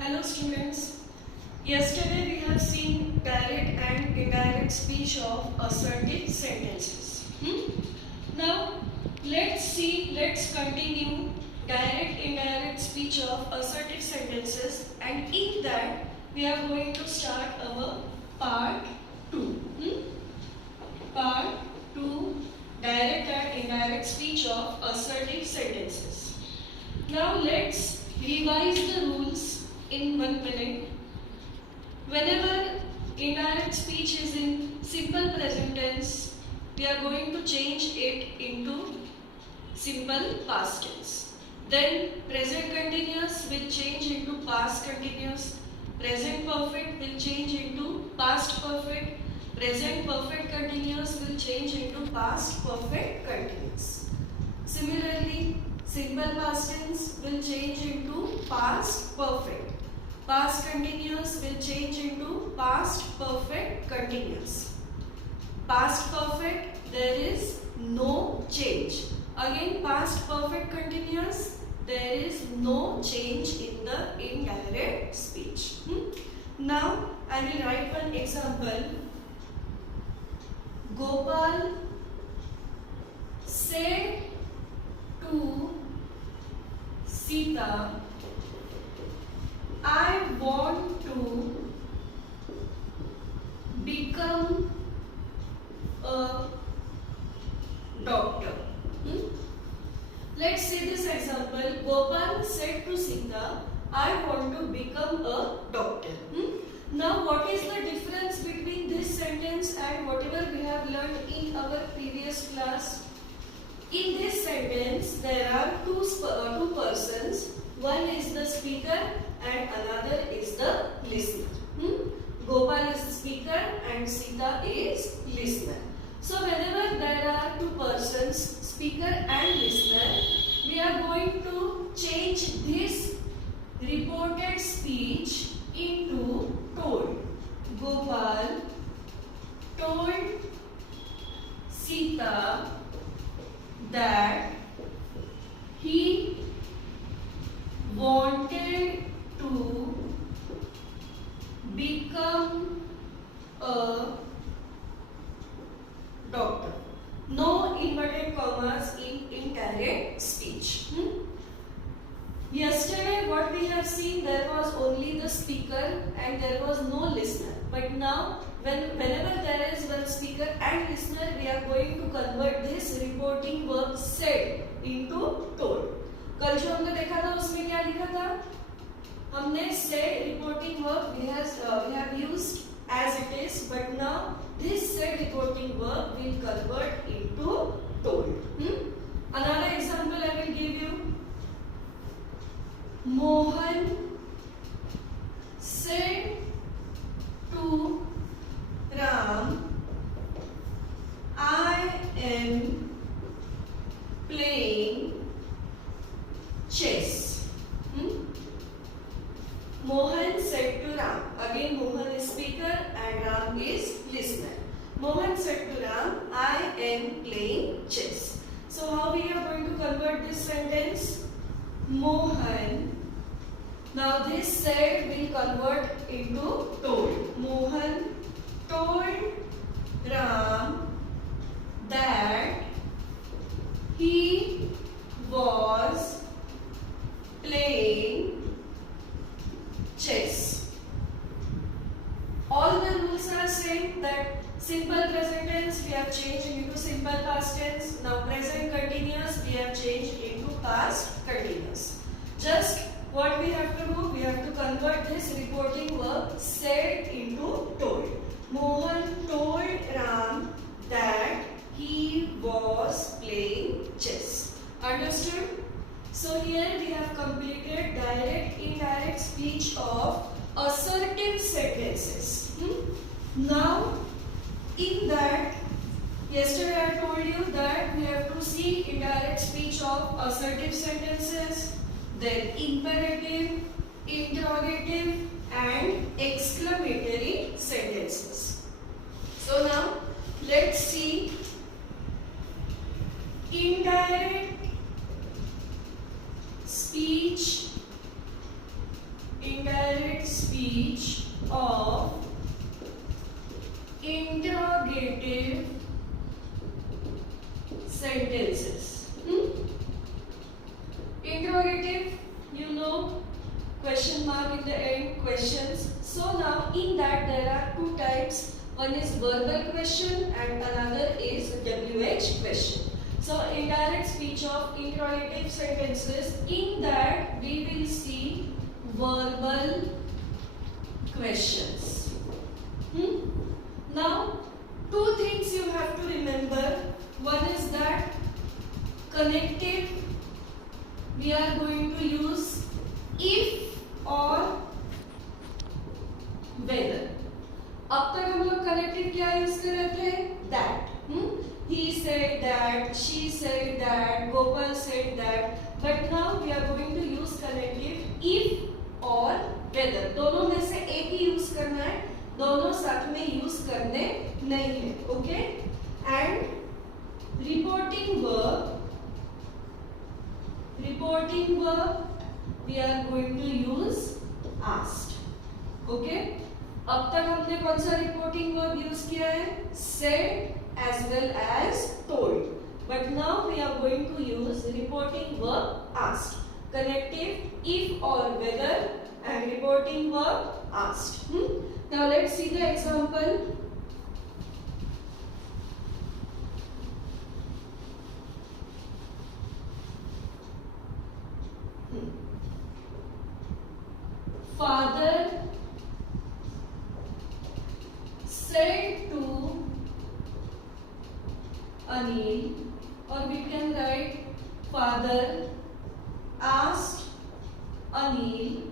Hello students. Yesterday we have seen direct and indirect speech of assertive sentences. Now let's continue direct indirect speech of assertive sentences, and in that we are going to start our part 2. Part 2, direct and indirect speech of assertive sentences. Now let's revise the rules in 1 minute. Whenever indirect speech is in simple present tense, we are going to change it into simple past tense. Then present continuous will change into past continuous. Present perfect will change into past perfect. Present perfect continuous will change into past perfect continuous. Similarly, simple past tense will change into past perfect. Past continuous will change into past perfect continuous. Past perfect, there is no change. Again, past perfect continuous, there is no change in the indirect speech. Now, I will write one example. Gopal said to Sita, I want to become a doctor. Let's see this example. Gopal said to Sita, I want to become a doctor. Now, what is the difference between this sentence and whatever we have learned in our previous class? In this sentence, there are two persons. One is the speaker and another is the listener. Gopal is the speaker and Sita is listener. So whenever there are two persons, speaker and listener, we are going to change this reported speech into told. Gopal told Sita that he wanted to become a doctor. No inverted commas in indirect speech. Yesterday what we have seen, there was only the speaker and there was no listener. But now whenever there is one speaker and listener, we are going to convert this reporting verb said into told. कल जो हमने देखा था उसमें क्या लिखा था? हमने said reporting verb we have used as it is, but now this said reporting verb will convert into told. Another example I will give you. Mohan said to Ram, I am playing chess. Mohan said to Ram. Again, Mohan is speaker and Ram is listener. Mohan said to Ram, I am playing chess. So how we are going to convert this sentence? Mohan. Now this said will convert into told. Mohan told Ram that he was playing chess. All the rules are same, that simple present tense we have changed into simple past tense. Now present continuous we have changed into past continuous. Just what we have to do, we have to convert this reporting verb said into told. Mohan told Ram that he was playing chess. Understood? So here we have completed direct indirect speech of assertive sentences. Now in that, yesterday I told you that we have to see indirect speech of assertive sentences, then imperative, interrogative and exclamatory sentences. So now let's see indirect speech indirect speech of interrogative sentences. Interrogative, you know, question mark in the end, questions. So now in that there are two types. One is verbal question and another is WH question. So indirect speech of interrogative sentences, in that we will see verbal questions. Now two things you have to remember. One is that connective we are going to use if or whether. अब तक हम लोग connective क्या use कर रहे थे? That. He said that, she said that, Gopal said that. But now we are going to use connective if or whether. दोनों में से एक ही यूज करना है, दोनों साथ में यूज करने नहीं है. Okay? And reporting verb we are going to use asked. Okay? अब तक हमने कौन सा रिपोर्टिंग वर्ब यूज किया है? said as well as told. But now we are going to use reporting verb asked. Connective if or whether and reporting verb asked. Now let's see the example. Father said to Anil, or we can write father asked Anil,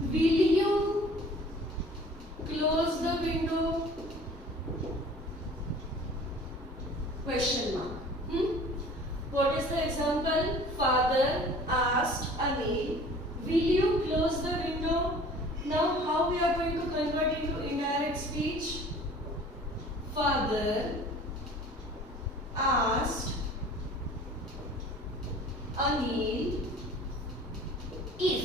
will you close the window? Question mark. What is the example? Father asked Anil, will you close the window? Now how we are going to convert into indirect speech? Father asked Anil if.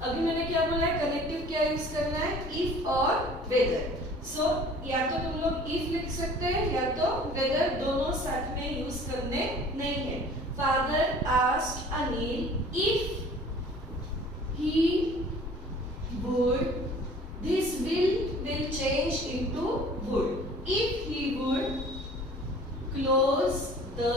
अभी मैंने क्या बोला है? Connective क्या use करना है? if और whether. So या तो तुम लोग if लिख सकते हैं या तो whether, दोनों साथ में यूज करने नहीं है. Father asked Anil if he would, this will change into would. If he would close the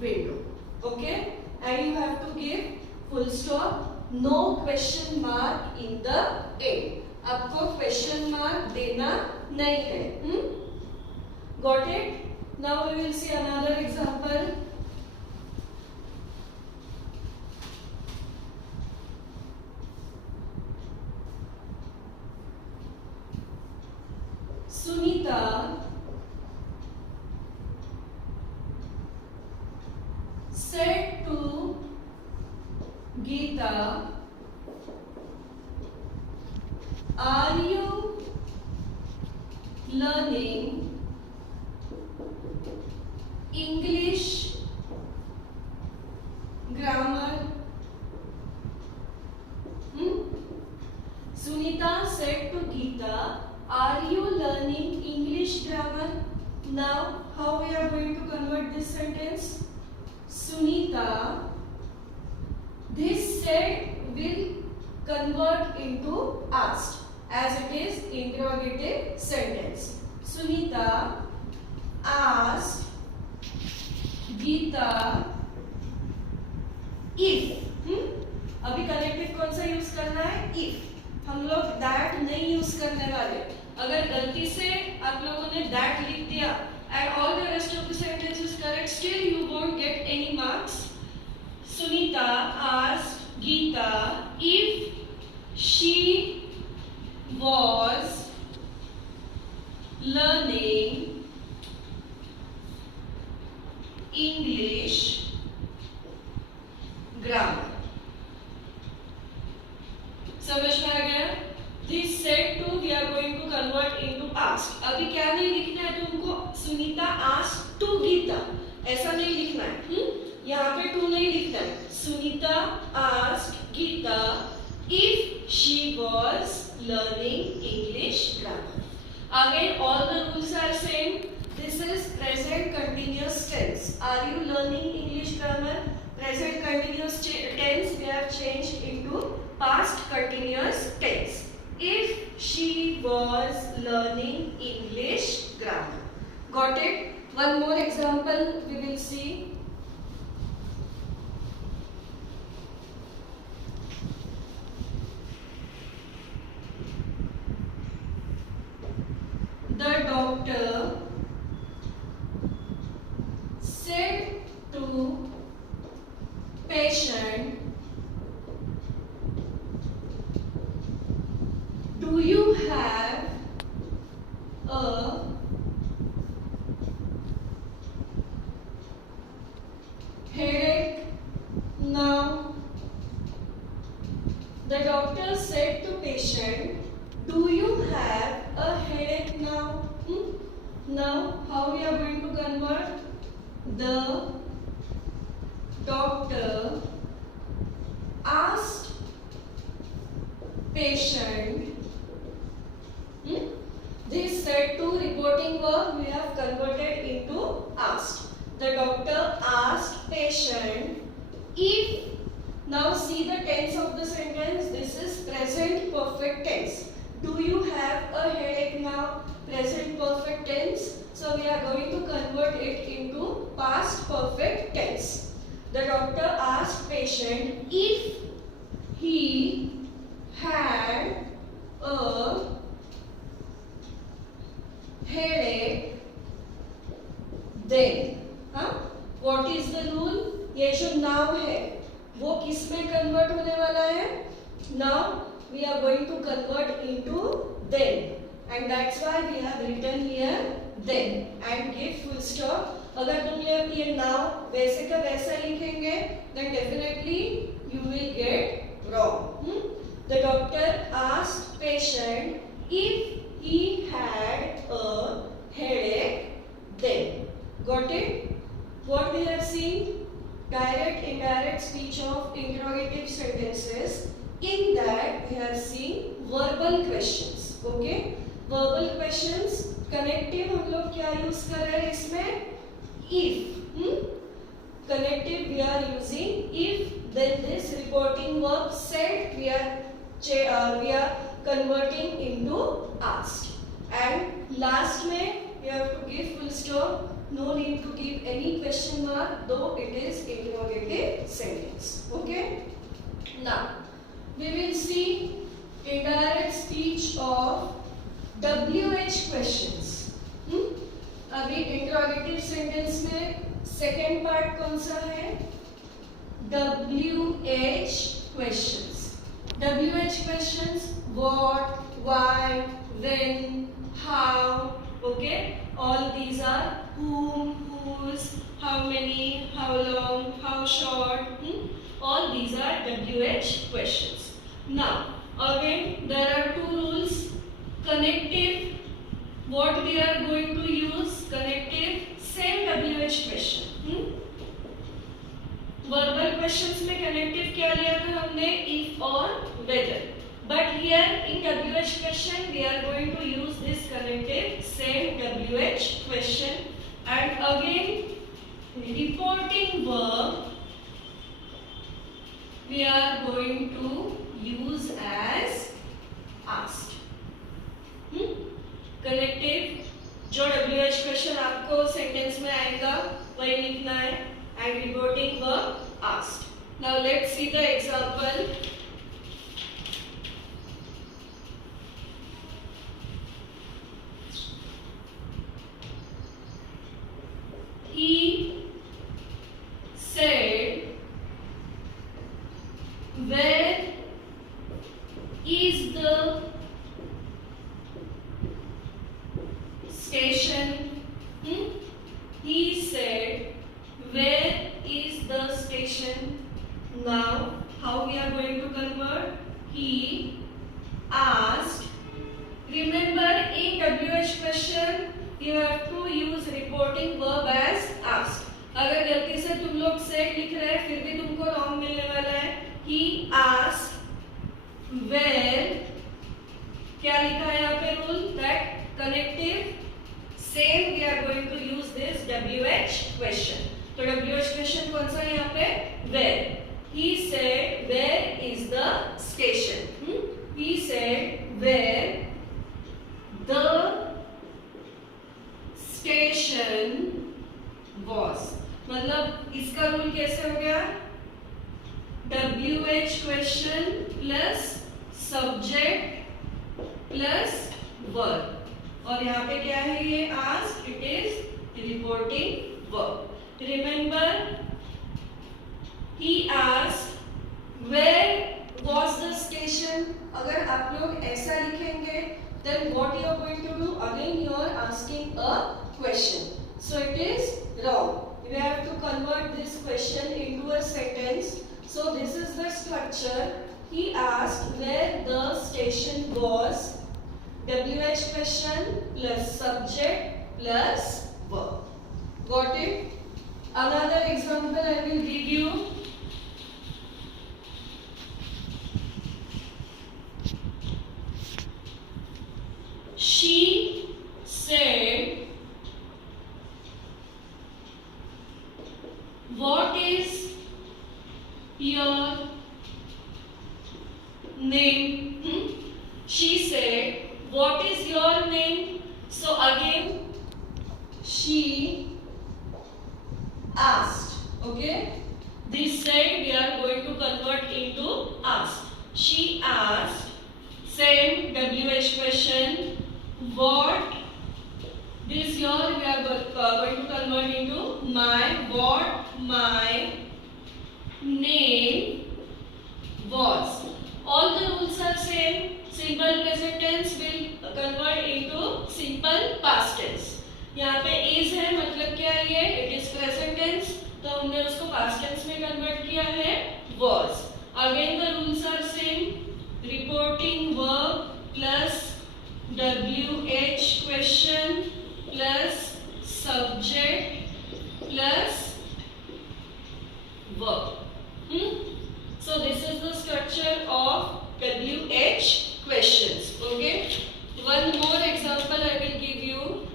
window. Okay? And you have to give full stop, no question mark in the end. आपको question mark देना नहीं है. Got it? Now we will see another example. Sunita said to Geeta, are you learning English grammar? Sunita said to Geeta, are you learning English grammar? Now, how we are going to convert this sentence? Sunita, this said will convert into asked as it is interrogative sentence. Sunita asked Geeta if. अभी connective कौन सा use करना है? if. हम लोग that नहीं use करने वाले. अगर गलती से आप लोगों ने that लिख दिया and all the rest of the sentence is correct, still you won't get any marks. Sunita asked Geeta if she was learning English grammar. समझ में आ गया? This said to we are going to convert into asked. अभी क्या नहीं लिखना है तुमको? Sunita asked to Gita, ऐसा नहीं लिखना है. यहाँ Sunita asked Geeta if she was learning English grammar. Again, all the rules are same. This is present continuous tense. Are you learning English grammar? Present continuous tense we have changed into past continuous tense. If she was learning English grammar. Got it? One more example we will see. The doctor said to patient, do you have a headache now? The doctor said to patient, do you have a headache now? Now, how we are going to convert? The doctor asked patient. This said to reporting verb we have converted into asked. The doctor asked patient if. Now see the tense of the sentence. This is present perfect tense. Do you have a headache now? Present perfect tense. So we are going to convert it into past perfect tense. The doctor asked patient if he had a headache then. What is the rule? ये जो now है वो किस में convert होने वाला है? Now we are going to convert into then, and that's why we have written here then and give full stop. अगर तुम ये now वैसे का वैसा लिखेंगे then definitely you will get wrong. The doctor asked patient if he had a headache then. Got it? What we have seen? Direct, indirect speech of interrogative sentences. In that we have seen verbal questions. Okay? Verbal questions. Connective हम लोग क्या use कर रहे हैं इसमें? If. Connective we are using if. Then this reporting verb said we are converting into asked. And last में you have to give full stop. No need to give any question mark, though it is interrogative sentence. Okay? Now, we will see indirect speech of WH questions. अभी interrogative sentence में second part कौन सा है? WH questions. WH questions: what, why, when, how. Okay? All these are whom, whose, how many, how long, how short. All these are WH questions. Now, again, there are two rules. Connective, what we are going to use? Connective, same WH question. Verbal questions में connective क्या लिया था हमने? If or whether. But here in WH question we are going to use this connective same WH question, and again reporting verb we are going to use as asked. Connective जो WH question आपको sentence में आएगा वही लिखना है, and reporting verb asked. Now let's see the example. He said, where is the station? He said, where is the station? Now, how we are going to convert? He asked. Remember, in WH question, you have to use reporting verb as asked. अगर गलती से तुम लोग said लिख रहे हैं फिर भी तुमको wrong मिलने he asked where, क्या लिखा है यहाँ पे rule, that connective same we are going to use this WH question. तो WH क्वेश्चन कौन सा है यहाँ पे, where. He said where is the station. He said where the station was. मतलब इसका रूल कैसे हो गया, WH question plus subject plus verb. और यहाँ पे क्या है ये ask, it is reporting verb. Remember he asked where was the station. अगर आप लोग ऐसा लिखेंगे then what you are going to do, again you are asking a question, so it is wrong. You have to convert this question into a sentence. So this is the structure. He asked where the station was, WH question plus subject plus verb. Got it? Another example I will give you. She said, what is your name? She said, what is your name? So again she asked. Okay, this side we are going to convert into ask. She asked, same WH question, what, this here we are going to convert into my, what my name was. All the rules are same. Simple present tense will convert into simple past tense. यहाँ पे is है, मतलब क्या है ये, it is present tense, तो हमने उसको past tense में convert किया है was. Again the rules are same. Reporting verb plus WH question plus subject plus verb. So this is the structure of WH questions. Okay. One more example I will give you.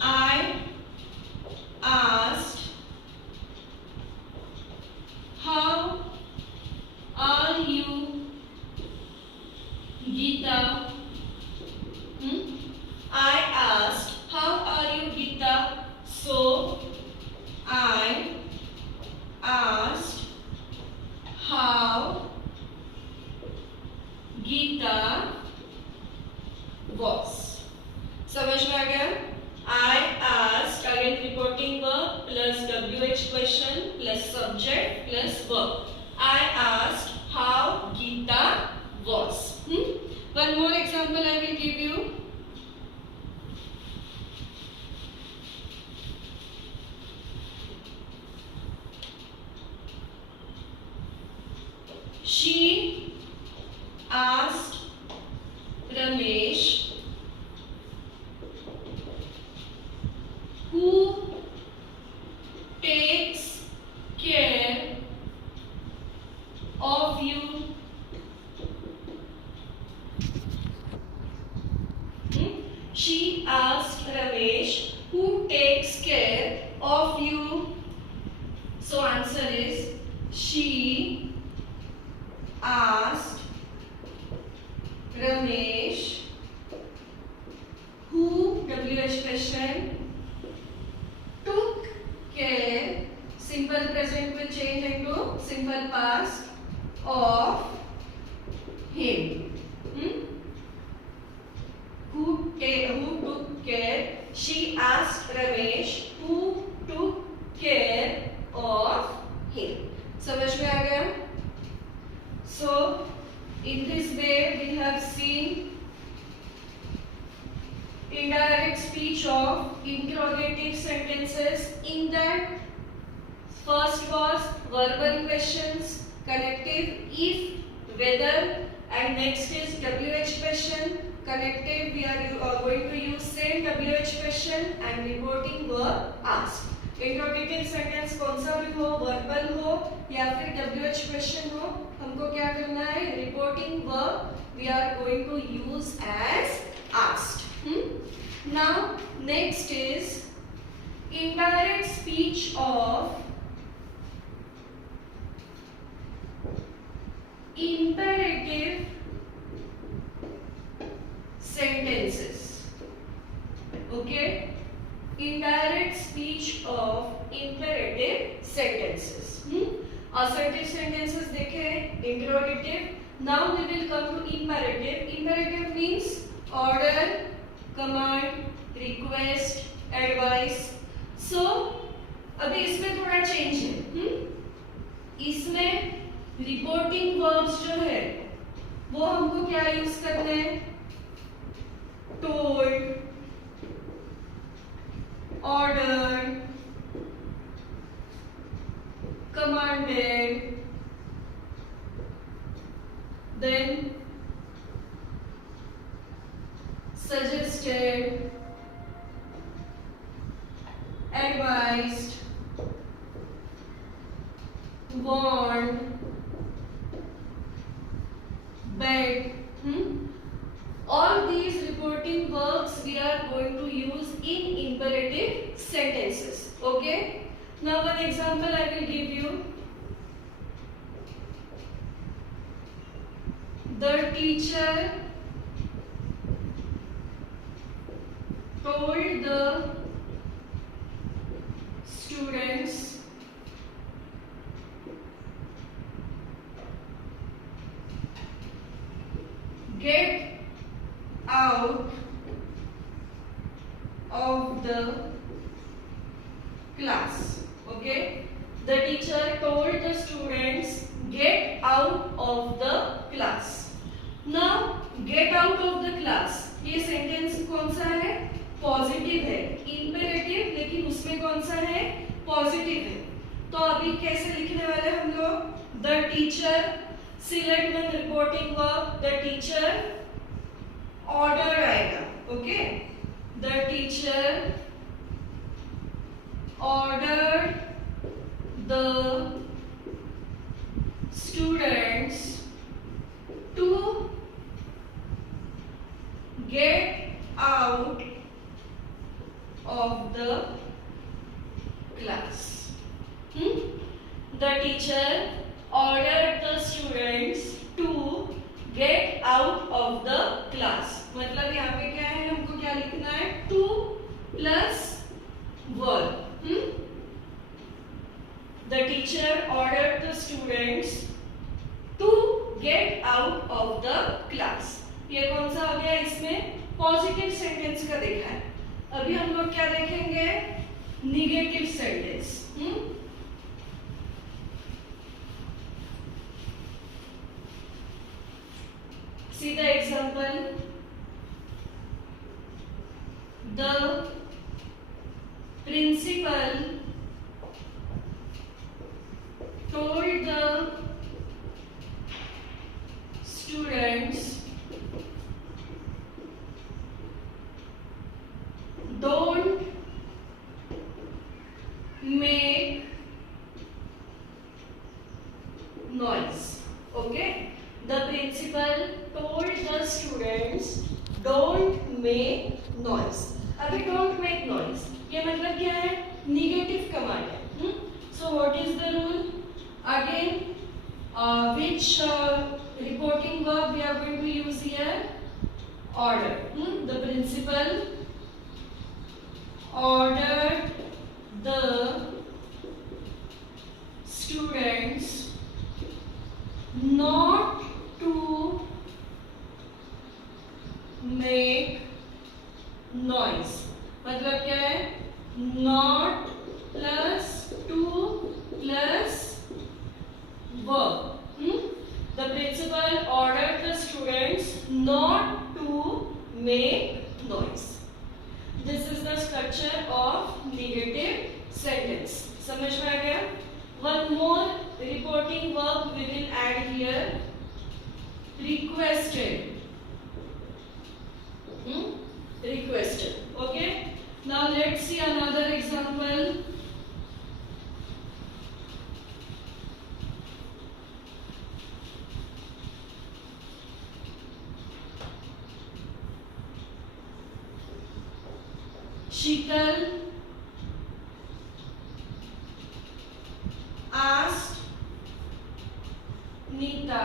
I asked, how are you, Geeta? I asked, how are you, Geeta? So I asked how Geeta was. समझ में आ गया? I asked, again reporting verb plus WH question plus subject plus verb. I asked how Geeta was. One more example I will give you. She asked Ramesh, who takes care of you? She asked Ramesh, who takes care of you? So answer is, she asked Ramesh, who, WH question, took care, simple present will change into simple past, of him. Who took care? She asked Ramesh, who took care of him. समझ में आ गया? So in this way we have seen indirect speech of interrogative sentences. In that, first was verbal questions, connective if, whether, and next is WH question, connected, we are going to use same WH question and reporting verb asked. Interrogative sentence कौन सा भी हो, verbal हो या फिर WH question हो, हमको क्या करना है, reporting verb we are going to use as asked. Now next is indirect speech of imperative sentences. Okay, indirect speech of imperative sentences. Assertive sentences देखे, interrogative. Now we will come to imperative. Imperative means order, command, request, advice. So अभी इसमें थोड़ा change है. इसमें reporting verbs जो है वो हमको क्या यूज करने हैं, told, ordered, commanded, then suggested, advised, warned, begged. All these reporting verbs we are going to use in imperative sentences. Okay, now one example I will give you. The teacher told the students get out of the class. Okay, the teacher told the students get out of the class. Now get out of the class, ये sentence कौन सा है, positive है. Imperative लेकिन उसमें कौन सा है, पॉजिटिव है. तो अभी कैसे लिखने वाले हम लोग, the teacher, select one reporting verb, the teacher, order आएगा. Okay, the teacher order the students to get out of the class. The teacher ordered the students to get out of the class. मतलब यहाँ पे क्या है, हमको क्या लिखना है, to plus verb. The teacher ordered the students to get out of the class. ये कौन सा हो गया, इसमें पॉजिटिव सेंटेंस का देखा है. अभी हम लोग क्या देखेंगे, negative sentence. See the example. The principal told the students don't make noise. Okay, the principal told the students don't make noise. अभी don't make noise ये मतलब क्या है, negative command है. So what is the rule? Again, which reporting verb we are going to use here? Order. The principal ordered the students not to make noise. मतलब क्या है, not plus to plus verb. The principal ordered the students not to make noise. This is the structure of negative sentence. समझ में आ गया? One more reporting verb we will add here. Requested. Sheetal asked Nita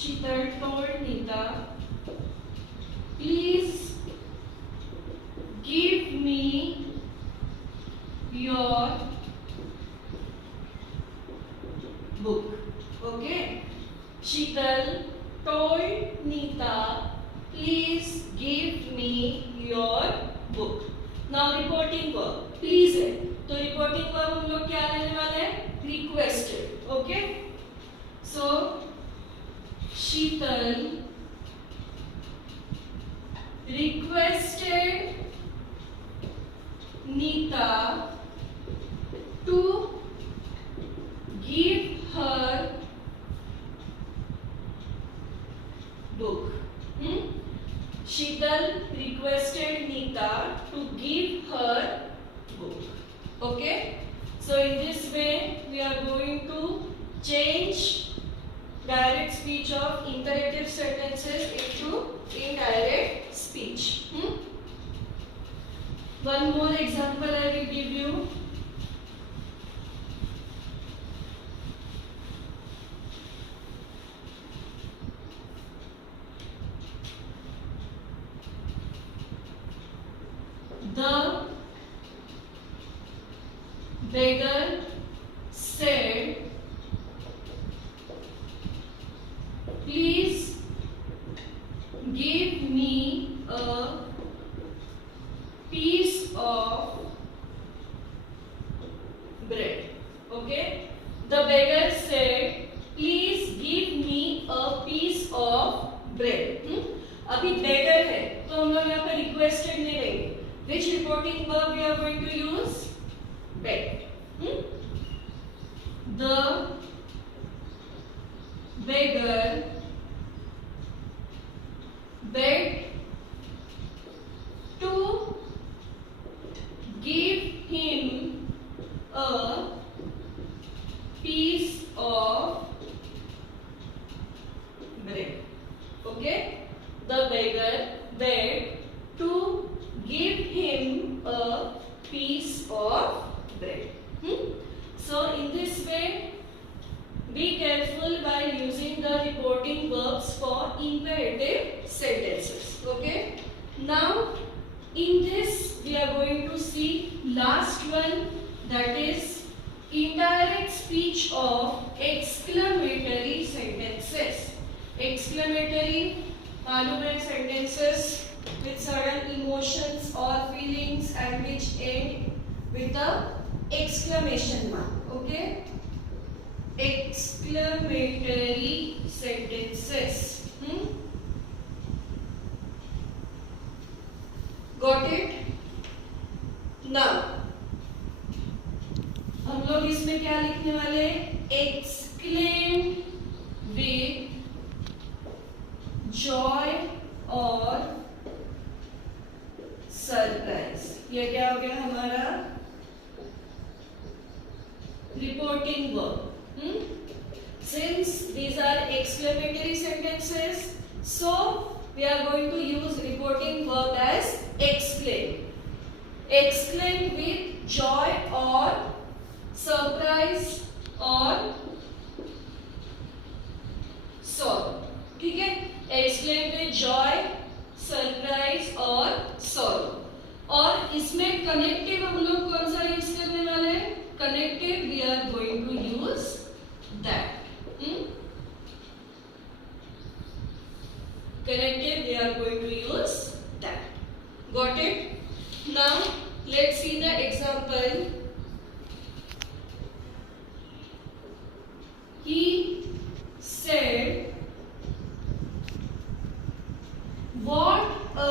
Sheetal told Nita, please give me your book. Okay, Sheetal told Nita, please give me your book. Now reporting verb please है, तो reporting verb हम लोग क्या लेने वाले हैं? Requested. Okay, so Sheetal requested Nita to give her book. Sheetal requested Nita to give her book. Okay, so in this way we are going to change direct speech of imperative sentences into indirect speech. One more example I will give you. The beggar said, please give me a piece of bread. Okay, the beggar said, please give me a piece of bread. अभी beggar है तो हम लोग यहाँ पे requested नहीं लेंगे. Which reporting verb we are going to use? Beg. The beggar begged to give him a piece of bread. Okay, the beggar begged to give him a piece of bread. So in this way, be careful while using the reporting verbs for imperative sentences. Okay, now in this we are going to see last one, that is indirect speech of exclamatory sentences. Exclamatory मालूम है sentences with certain emotions or feelings and which end with the exclamation mark. Okay, exclamatory sentences. Got it? Now हम लोग इसमें क्या लिखने वाले? Exclaim with joy और surprise. ये क्या हो गया हमारा? Reporting verb. Since these are exclamatory sentences, so we are going to use reporting verb as exclaim. Exclaim with joy or surprise or sorrow. ठीक है? Exclaim with joy, सरप्राइज और sorrow. और इसमें कनेक्टिव हम लोग कौन सा यूज करने वाले हैं? Connected we are going to use that. Connected we are going to use that. Got it? Now let's see the example. He said, what a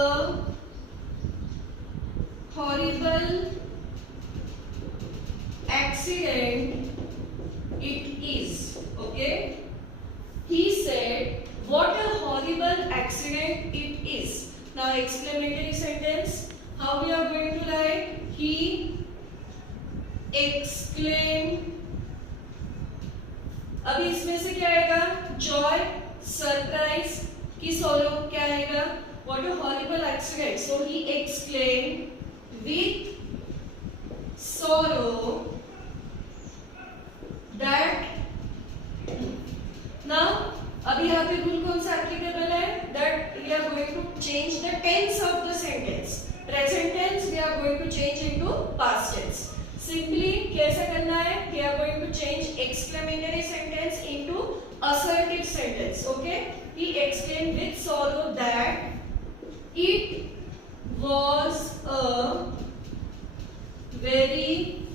horrible accident it is. Okay, he said, what a horrible accident it is. Now exclamatory sentence, how we are going to write? He exclaimed. अभी इसमें से क्या आएगा? Joy, surprise कि sorrow क्या आएगा? What a horrible accident. So he exclaimed with sorrow that. Now, अभी यहाँ पे रूल कौन सा एप्लीकेबल है? That we are going to change the tense of the sentence. Present tense we are going to change into past tense. Simply कैसे करना है? We are going to change exclamatory sentence into assertive sentence. Okay? He exclaimed with sorrow that it was a very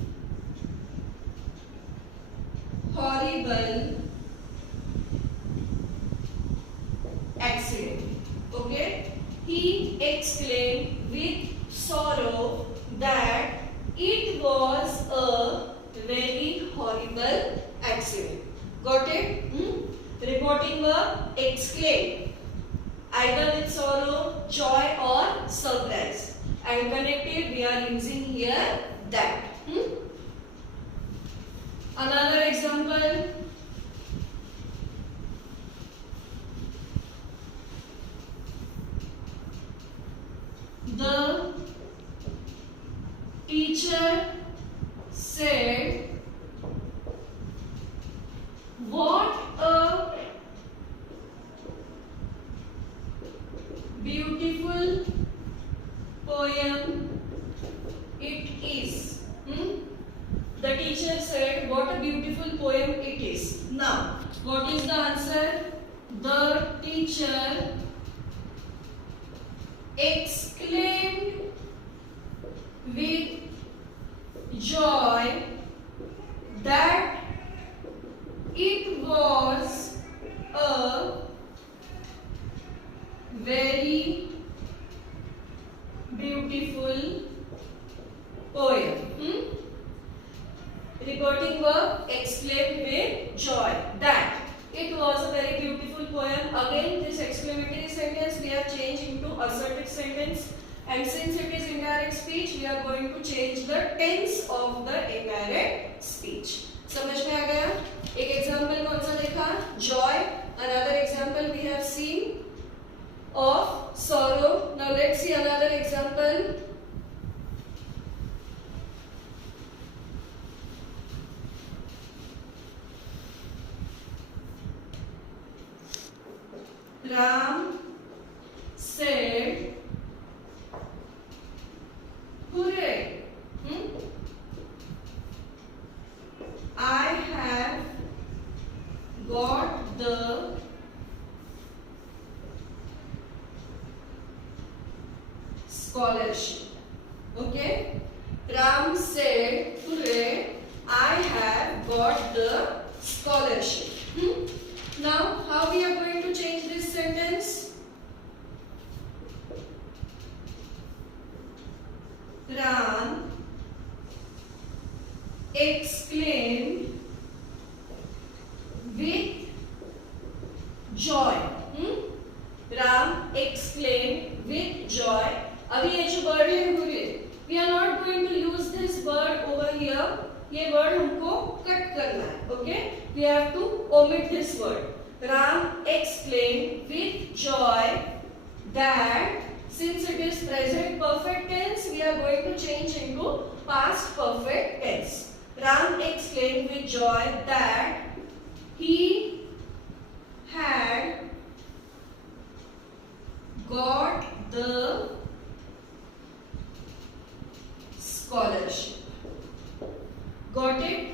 horrible accident. Okay? He exclaimed with sorrow that it was a very horrible accident. Got it? Reporting verb exclaim. Either with sorrow, joy or surprise. And connected we are using here that. Another example. The teacher said, "What a beautiful poem it is." The teacher said, "What a beautiful poem it is." Now, what is the answer? The teacher exclaimed with joy that it was a very beautiful poem. Reporting verb exclaimed with joy that it was a very beautiful poem. Again, this exclamatory sentence we are changed into assertive sentence, and since it is indirect speech, we are going to change the tense of the indirect speech. समझ में आ गया? एक example कौन सा देखा? Joy. Another example we have seen of sorrow. Now let's see another example. Ram said, "Hooray! I have got the scholarship." Okay? Ram said, "Hooray! I have got the scholarship." Now, how we are going to change this sentence? Ram exclaimed with joy. Ram exclaimed with joy. अभी ये जो word है हूरे, we are not going to use this word over here. ये word हमको cut करना है. Okay? We have to omit this word. Ram exclaimed with joy that, since it is present perfect tense, we are going to change into past perfect tense. Ram exclaimed with joy that he had got the scholarship. Got it?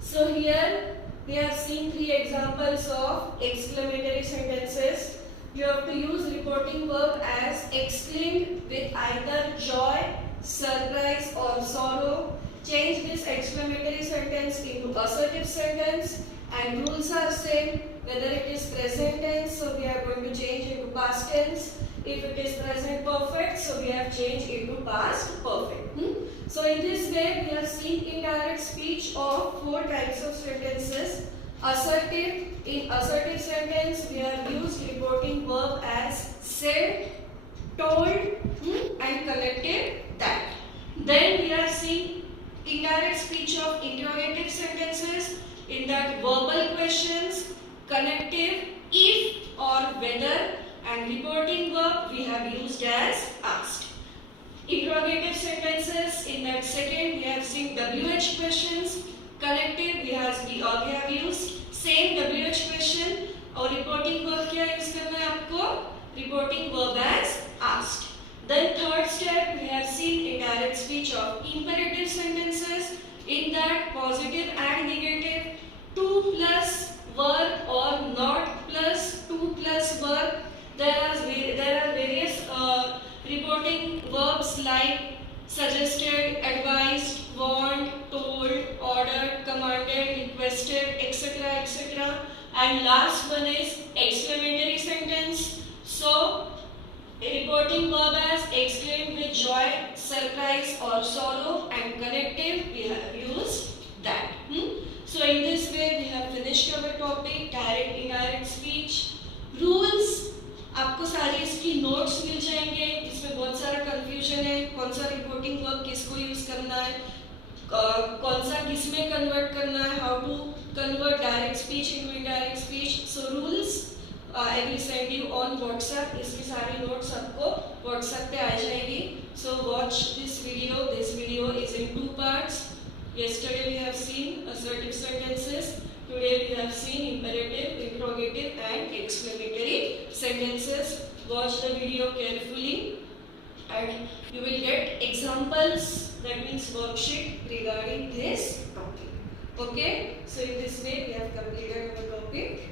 So here we have seen 3 examples of exclamatory sentences. You have to use reporting verb as exclaimed with either joy, surprise or sorrow. Change this exclamatory sentence into assertive sentence, and rules are same whether it is present tense, so we are going to change into past tense. If it is present perfect, so we have changed into past perfect. So in this way we have seen indirect speech of 4 types of sentences. Assertive, in assertive sentence we have used reporting verb as said, told and connected that. Then we are seeing indirect speech of interrogative sentences, in that verbal questions, connective if or whether, and reporting verb we have used as asked. Interrogative sentences, in that second we have seen WH questions. Collective we have used same WH question. और reporting verb क्या use करना है आपको? Reporting verb as asked. Then third step we have seen indirect speech of imperative sentences. In that positive and negative, to plus verb or not plus to plus verb. There are various reporting verbs like suggested, advised, warned, told, ordered, commanded, requested, etc. etc. And last one is exclamatory sentence. So reporting verb as exclaim with joy, surprise or sorrow, and connective we have used that. So in this way we have finished our topic direct indirect speech. Rules आपको सारी इसकी notes मिल जाएंगे. इसमें बहुत सारा confusion है, कौन सा रिपोर्टिंग वर्ब किसको यूज करना है, कौन सा किस में कन्वर्ट करना है, how to convert direct speech into indirect speech. So rules I will send you on WhatsApp. इसकी सारी नोट्स आपको WhatsApp पे आ जाएगी. So watch this video. This video is in 2 parts. Yesterday we have seen assertive sentences. Today we have seen imperative, interrogative and exclamatory sentences. Watch the video carefully and you will get examples, that means worksheet regarding this topic. Okay? So in this way we have completed our topic.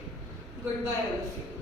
Goodbye all of you.